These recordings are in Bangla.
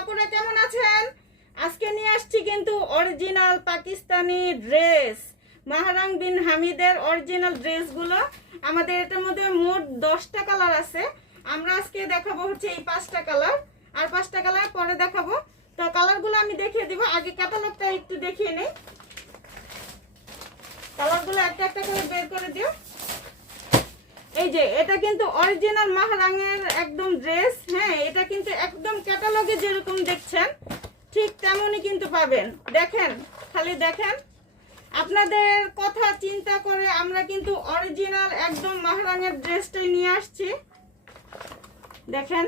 আপুরা কেমন আছেন? আজকে নিয়ে আসছি কিন্তু অরিজিনাল পাকিস্তানি ড্রেস মাহারাং বিন হামিদের অরিজিনাল ড্রেসগুলো আমাদের এটার মধ্যে মোট দশটা কালার আছে। আমরা আজকে দেখাবো হচ্ছে এই পাঁচটা কালার আর পাঁচটা কালার পরে দেখাবো। তো কালারগুলো আমি দেখিয়ে দিব। আগে ক্যাটালগটা একটু দেখিয়ে নেই। কালারগুলো একটা একটা করে বের করে দিও। এই যে, এটা কিন্তু অরিজিনাল মাহারাঙের একদম ড্রেস হ্যাঁ এটা কিন্তু একদম ক্যাটালগে যেরকম দেখছেন, ঠিক তেমনই কিন্তু পাবেন। দেখেন, খালি দেখেন। আপনাদের কথা চিন্তা করে আমরা কিন্তু অরিজিনাল একদম মাহারাঙের ড্রেসটাই নিয়ে আসছি। দেখেন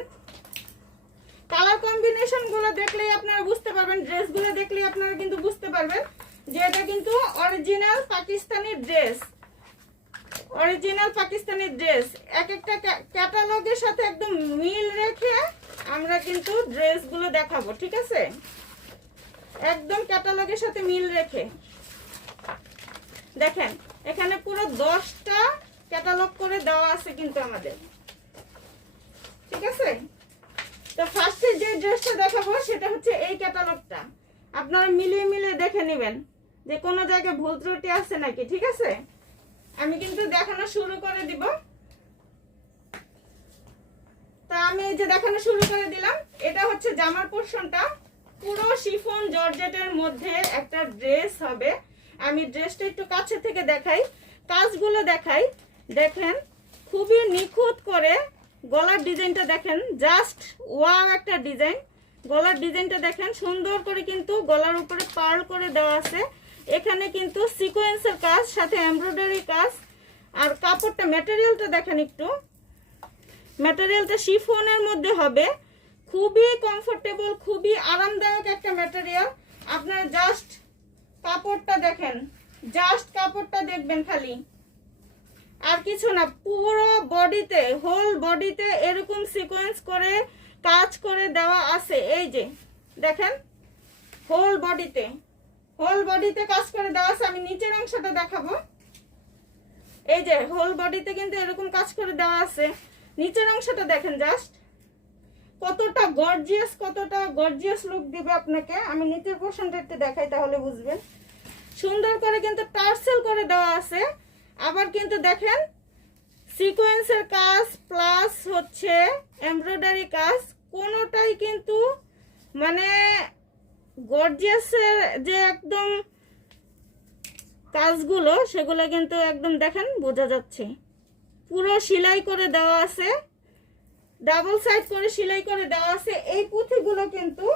কালার কম্বিনেশনগুলো দেখলেই আপনারা বুঝতে পারবেন ড্রেসগুলো দেখলেই আপনারা কিন্তু বুঝতে পারবেন যে এটা কিন্তু original Pakistani dress original Pakistani dress এক একটা ক্যাটালগের সাথে একদম মিল রেখে আমরা কিন্তু ড্রেসগুলো দেখাবো, ঠিক আছে? একদম ক্যাটালগের সাথে মিল রেখে। দেখেন, এখানে পুরো দশটা ক্যাটালগ করে দেওয়া আছে কিন্তু আমাদের। ঠিক আছে? তো ফার্স্টে যে ড্রেসটা দেখাবো, সেটা হচ্ছে এই ক্যাটালগটা আপনারা মিলিয়ে মিলিয়ে দেখে নেবেন যে কোনো জায়গায় ভুল ত্রুটি আছে নাকি, ঠিক আছে? আমি কিন্তু দেখানো শুরু করে দিব। তা আমি যে দেখানো শুরু করে দিলাম। এটা হচ্ছে জামার পোর্শনটা। পুরো শিফন জর্জেটের মধ্যে একটা ড্রেস হবে। আমি ড্রেসটা একটু কাছে থেকে দেখাই। কাজগুলো দেখাই। দেখেন, খুবই নিখুঁত করে গলার ডিজাইনটা দেখেন। জাস্ট ওয়াও একটা ডিজাইন। গলার ডিজাইনটা দেখেন। সুন্দর করে কিন্তু গলার উপরে পার্ল করে দেওয়া আছে। এখানে কিন্তু সিকোয়েন্সের কাজ, সাথে এমব্রয়ডারি কাজ। আর কাপড়টা ম্যাটেরিয়ালটা দেখেন একটু। ম্যাটেরিয়ালটা শিফনের মধ্যে হবে। খুবই কমফোর্টেবল খুবই আরামদায়ক একটা ম্যাটেরিয়াল আপনারা জাস্ট কাপড়টা দেখেন। জাস্ট কাপড়টা দেখবেন খালি। আর কিছু না, পুরো বডিতে হোল বডিতে এরকম সিকোয়েন্স করে, কাজ করে দেওয়া আছে। এই যে, দেখেন হোল বডিতে হোল বডিতে কাজ করে দেওয়া আছে, আমি নিচের অংশটা দেখাবো। এই যে হোল বডিতে কিন্তু এরকম কাজ করে দেওয়া আছে। নিচের অংশটা দেখেন জাস্ট কতটা গর্জিয়াস কতটা গর্জিয়াস লুক দিবে আপনাকে। আমি নিচের পোর্শনটা একটু দেখাই তাহলে বুঝবেন। সুন্দর করে কিন্তু টার্সেল করে দেওয়া আছে। আবার কিন্তু দেখেন সিকোয়েন্সের কাজ প্লাস হচ্ছে এমব্রয়ডারি কাজ। কোনোটাই কিন্তু মানে গর্জিয়াসের যে একদম কাজগুলো, সেগুলো কিন্তু একদম দেখেন, বোঝা যাচ্ছে। পুরো সেলাই করে দেওয়া আছে। ডাবল সাইড করে সেলাই করে দেওয়া আছে। এই পুঁথিগুলো কিন্তু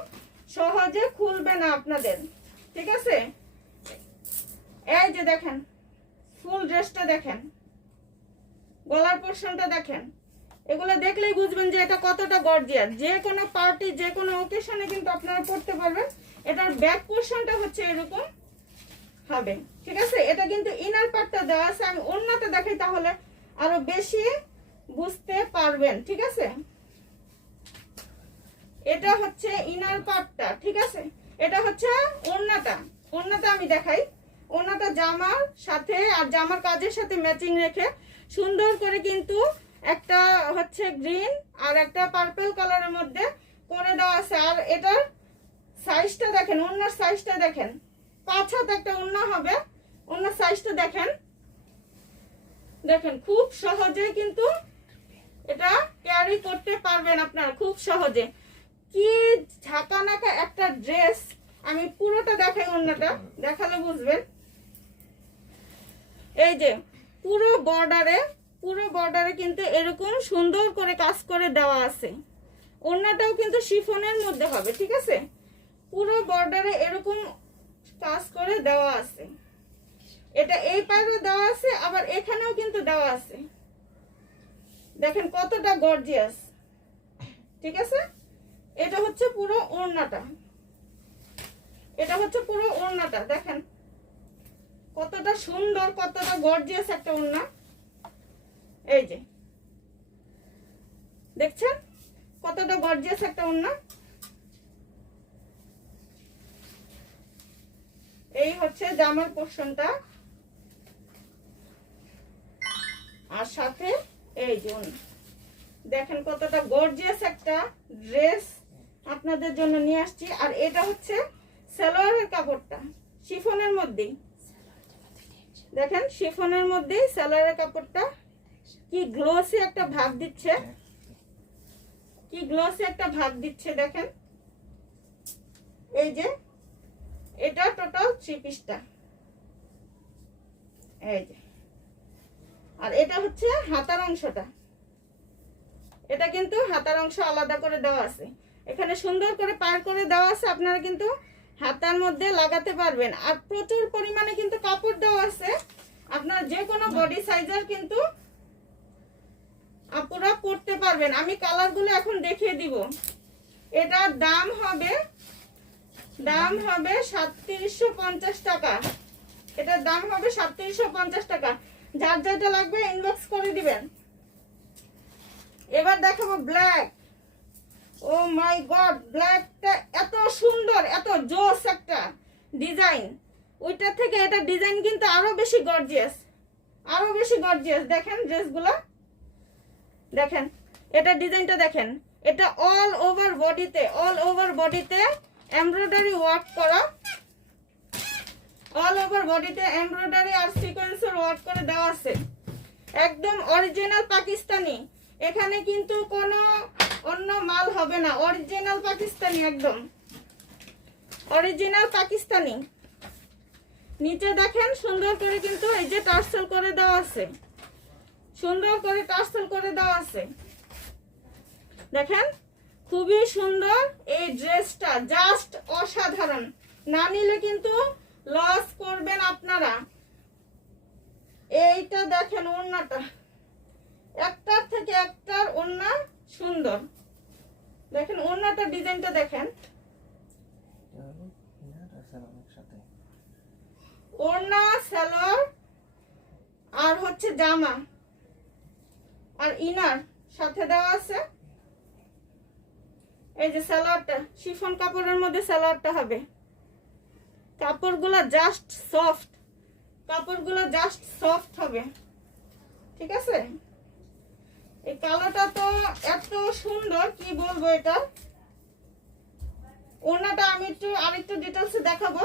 সহজে খুলবে না আপনাদের। ঠিক আছে? এই যে দেখেন, ফুল ড্রেসটা দেখেন। গলার পোর্শনটা দেখেন। এগুলো দেখলেই বুঝবেন যে এটা কতটা গর্জিয়াস যে কোনো পার্টি যে কোনো ওকেশনে কিন্তু আপনারা পড়তে পারবেন। এটার ব্যাক পোর্শনটা হচ্ছে এরকম হবে, ঠিক আছে? এটা কিন্তু ইনার পার্টটা দেওয়া আছে, আমি অন্যটা দেখাই তাহলে আরও বেশি বুঝতে পারবেন, ঠিক আছে? এটা হচ্ছে ইনার পার্টটা ঠিক আছে? এটা হচ্ছে ওন্নাটা ওন্নাটা আমি দেখাই। ওন্নাটা জামার সাথে আর জামার কাজের সাথে ম্যাচিং রেখে সুন্দর করে কিন্তু একটা হচ্ছে গ্রিন আর একটা পার্পল কালারের মধ্যে করে দেওয়া আছে। আর এটার সাইজটা দেখেন ওন্নার সাইজটা দেখেন। পাঁচ হাত একটা ওন্না হবে ওন্নার সাইজটা দেখেন। দেখেন, খুব সহজে কিন্তু এটা ক্যারি করতে পারবেন আপনারা, খুব সহজে। কি ঝাঁকা নাকা একটা ড্রেস আমি পুরোটা দেখাই অন্যটা দেখালে বুঝবেন। এই যে, পুরো বর্ডারে পুরো বর্ডারে কিন্তু এরকম সুন্দর করে কাজ করে দেওয়া আছে। অন্যটাও কিন্তু শিফনের মধ্যে হবে, ঠিক আছে? পুরো বর্ডারে এরকম কাজ করে দেওয়া আছে। এটা এই পাইরও দেওয়া আছে, আবার এখানেও কিন্তু দেওয়া আছে। দেখেন কতটা গর্জিয়াস ঠিক আছে? এটা হচ্ছে পুরো ওড়নাটা। এটা হচ্ছে পুরো ওড়নাটা, দেখেন। কতটা সুন্দর, কতটা গর্জিয়াস একটা ওড়না। এই যে। দেখছেন? কতটা গর্জিয়াস একটা ওড়না। এই হচ্ছে জামার পোর্শনটা। আর সাথে এই যে ওড়না। দেখেন কতটা গর্জিয়াস একটা ড্রেস আপনাদের জন্য নিয়ে আসছি। আর এটা হচ্ছে সালোয়ারের কাপড়টা, শিফনের মধ্যেই। দেখেন শিফনের মধ্যেই সালোয়ারের কাপড়টা। কি গ্লোসি একটা ভাব দিচ্ছে। কি গ্লোসি একটা ভাব দিচ্ছে, দেখেন। এই যে, এটা থ্রি পিসটা। এই যে। আর এটা হচ্ছে হাতার অংশটা। এটা কিন্তু হাতার অংশ আলাদা করে দেওয়া আছে। এখানে সুন্দর করে পার করে দেওয়া আছে, আপনারা কিন্তু হাতার মধ্যে লাগাতে পারবেন। আর প্রচুর পরিমাণে কিন্তু কাপড় দেওয়া আছে। আপনার যে কোনো বডি সাইজের কিন্তু আপুরা পড়তে পারবেন। আমি কালারগুলো এখন দেখিয়ে দিব। এটার দাম হবে দাম হবে সাতত্রিশশো পঞ্চাশ টাকা। এটার দাম হবে সাতত্রিশশো পঞ্চাশ টাকা। যার যেটা লাগবে ইনবক্স করে দিবেন। এবার দেখাবো ব্ল্যাক ও মাই গড ব্ল্যাকটা এত সুন্দর, এত জোস একটা ডিজাইন ওইটা থেকে এটা ডিজাইন কিন্তু আরও বেশি গর্জিয়াস আরও বেশি গর্জিয়াস দেখেন ড্রেসগুলো দেখেন, এটা ডিজাইনটা দেখেন। এটা অল ওভার বডিতে অল ওভার বডিতে এমব্রয়ডারি ওয়ার্ক করা। অল ওভার বডিতে এমব্রয়ডারি আর সিকোয়েন্সের ওয়ার্ক করে দেওয়া আছে। একদম অরিজিনাল পাকিস্তানি। এখানে কিন্তু কোনো অন্য মাল হবে না। অরিজিনাল পাকিস্তানি একদম। অরিজিনাল পাকিস্তানি। নিচে দেখেন, সুন্দর করে কিন্তু এই যে টার্সেল করে দেওয়া আছে। সুন্দর করে টার্সেল করে দেওয়া আছে। দেখেন খুবই সুন্দর এই ড্রেসটা জাস্ট অসাধারণ। না নিলে কিন্তু লস করবেন আপনারা। এইটা দেখেন ওড়নাটা। একটার থেকে একটার ওড়না সুন্দর। দেখেন ওড়নাটা ডিজাইনটা দেখেন। ওড়না, সালোয়ার, আর হচ্ছে জামা। আর ইনার সাথে দেওয়া আছে। এই যে সালোয়ারটা, শিফন কাপড়ের মধ্যে সালোয়ারটা হবে। কাপড়গুলো জাস্ট সফট কাপড়গুলো জাস্ট সফট হবে। ঠিক আছে? এই কালোটা তো এত সুন্দর, কি বলব এটা? ওনাটা আমি একটু, আরেকটু ডিটেলসে দেখাবো।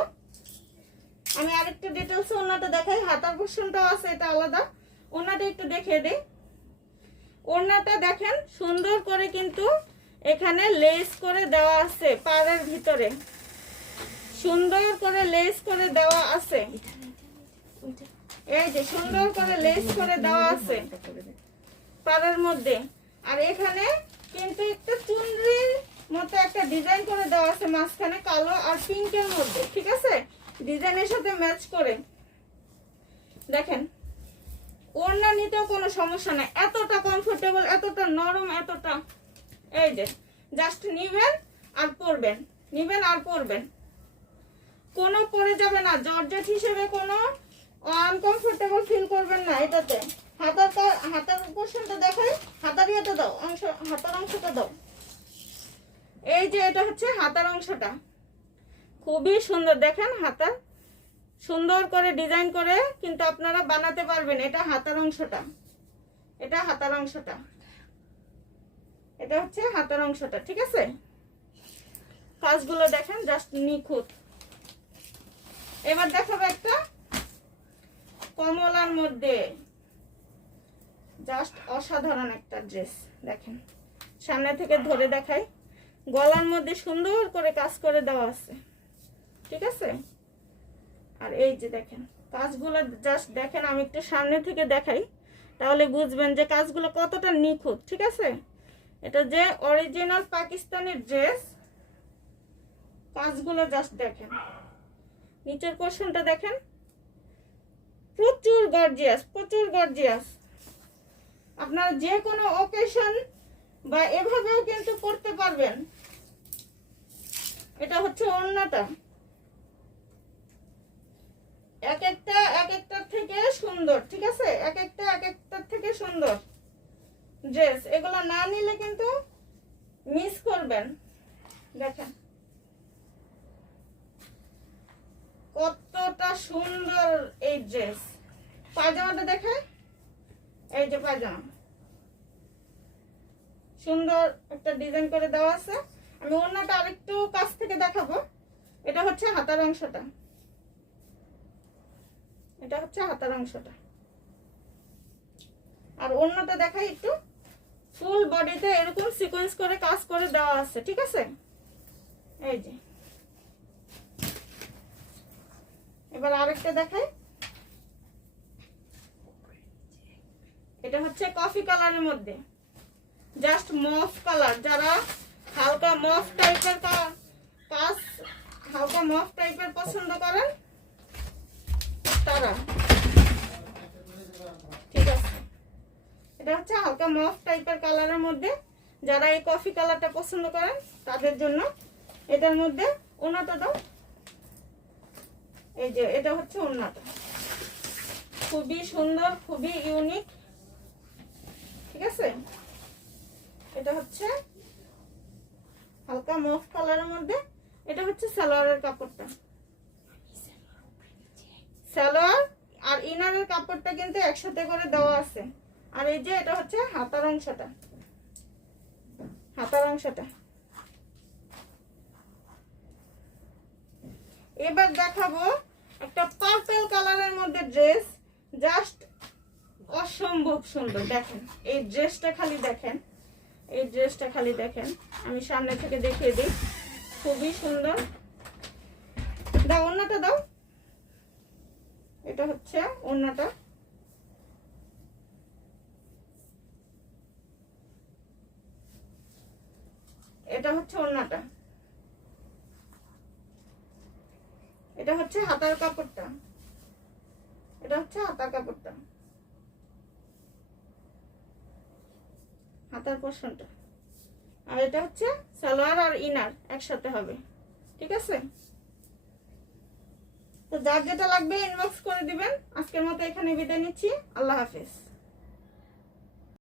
আমি আরেকটু ডিটেলসে ওনাটা দেখাই। হাতার পোর্শনটাও আছে, এটা আলাদা। ওনাটা একটু দেখিয়ে দিই। ওড়নাটা দেখেন, সুন্দর করে কিন্তু এখানে লেস করে দেওয়া আছে পাড়ের ভিতরে। সুন্দর করে লেস করে দেওয়া আছে। এই যে সুন্দর করে লেস করে দেওয়া আছে পাড়ের মধ্যে। আর এখানে কিন্তু একটা চুনরির মতো একটা ডিজাইন করে দেওয়া আছে, মাঝখানে কালো আর পিঙ্কের মধ্যে, ঠিক আছে? ডিজাইনের সাথে ম্যাচ করে। দেখেন, ওড়না নিতেও কোনো সমস্যা নাই। এতটা কমফোর্টেবল এতটা নরম, এতটা এই যে জাস্ট নিবেন আর পরবেন, নিবেন আর পরবেন। কোনো পরে যাবে না, জর্জেট হিসেবে কোনো আনকমফোর্টেবল ফিল করবেন না এটাতে। হাতার হাতার পোর্শনটা দেখাই, হাতার ইয়েটা দাও, অংশ হাতার অংশটা দাও। এই যে এটা হচ্ছে হাতার অংশটা। খুবই সুন্দর, দেখেন হাতার। সুন্দর করে ডিজাইন করে কিন্তু আপনারা বানাতে পারবেন এটা হাতার অংশটা। এটা হাতার অংশটা। এটা হচ্ছে হাতার অংশটা, ঠিক আছে? কাজগুলো দেখেন জাস্ট নিখুঁত। এবার দেখাবো একটা কমলার মধ্যে জাস্ট অসাধারণ একটা ড্রেস দেখেন। সামনে থেকে ধরে দেখাই। গলার মধ্যে সুন্দর করে কাজ করে দেওয়া আছে, ঠিক আছে? আর এই যে দেখেন, কাজগুলো জাস্ট দেখেন, আমি একটু সামনে থেকে দেখাই, তাহলে বুঝবেন যে কাজগুলো কতটা নিখুঁত, ঠিক আছে? এটা যে অরিজিনাল পাকিস্তানি ড্রেস কাজগুলো জাস্ট দেখেন। নিচের পোর্শনটা দেখেন। প্রচুর গর্জিয়াস প্রচুর গর্জিয়াস আপনারা যে কোনো অকেশন বা এভাবেও কিন্তু করতে পারবেন। এটা হচ্ছে অন্যটা এক একটা, এক একটার থেকে সুন্দর, ঠিক আছে? এক একটা, এক একটার থেকে সুন্দর। ড্রেস এগুলো না নিলে কিন্তু মিস করবেন। দেখেন। কতটা সুন্দর এই ড্রেস পায়জামাটা দেখে এই যে পায়জামা। সুন্দর একটা ডিজাইন করে দেওয়া আছে। আমি অন্যটা আরেকটু কাছ থেকে দেখাবো। এটা হচ্ছে হাতার অংশটা। এটা হচ্ছে হাতার অংশটা। আর অন্যটা দেখাই একটু। ফুল বডিতে এরকম সিকোয়েন্স করে কাজ করে দেওয়া আছে, ঠিক আছে? এই যে। এবার আরেকটা দেখাই। এটা হচ্ছে কফি কালারের মধ্যে। জাস্ট মফ কালার যারা হালকা মফ টাইপের কাজ হালকা মফ টাইপের পছন্দ করেন, তারা ঠিক আছে এটা হচ্ছে হালকা মফ টাইপের কালারের মধ্যে। যারা এই কফি কালারটা পছন্দ করেন, তাদের জন্য এটার মধ্যে ওনাটা দাও এই যে এটা হচ্ছে ওনাটা। খুবই সুন্দর, খুবই ইউনিক, ঠিক আছে? এটা হচ্ছে হালকা মফ কালারের মধ্যে, এটা হচ্ছে সালোয়ারের কাপড়টা। সালোয়ার আর ইনারের কাপড়টা কিন্তু একসাথে করে দেওয়া আছে। আর এই যে এটা হচ্ছে হাতার অংশটা হাতার অংশটা এবার দেখাবো একটা পার্পেল কালারের মধ্যে ড্রেস জাস্ট অসম্ভব সুন্দর। দেখেন, এই ড্রেসটা খালি দেখেন, এই ড্রেসটা খালি দেখেন। আমি সামনে থেকে দেখিয়ে দিই। খুবই সুন্দর। দাও, অন্যটা দাও। এটা হচ্ছে অন্যটা। এটা হচ্ছে অন্যটা এটা হচ্ছে হাতার কাপড়টা। এটা হচ্ছে হাতার কাপড়টা। হাতার পোর্শনটা। আর এটা হচ্ছে সালোয়ার আর ইনার একসাথে হবে। ঠিক আছে? তো যার যেটা লাগবে ইনবক্স করে দিবেন। আজকের মতো এখানে বিদায় নিচ্ছি। আল্লাহ হাফিজ।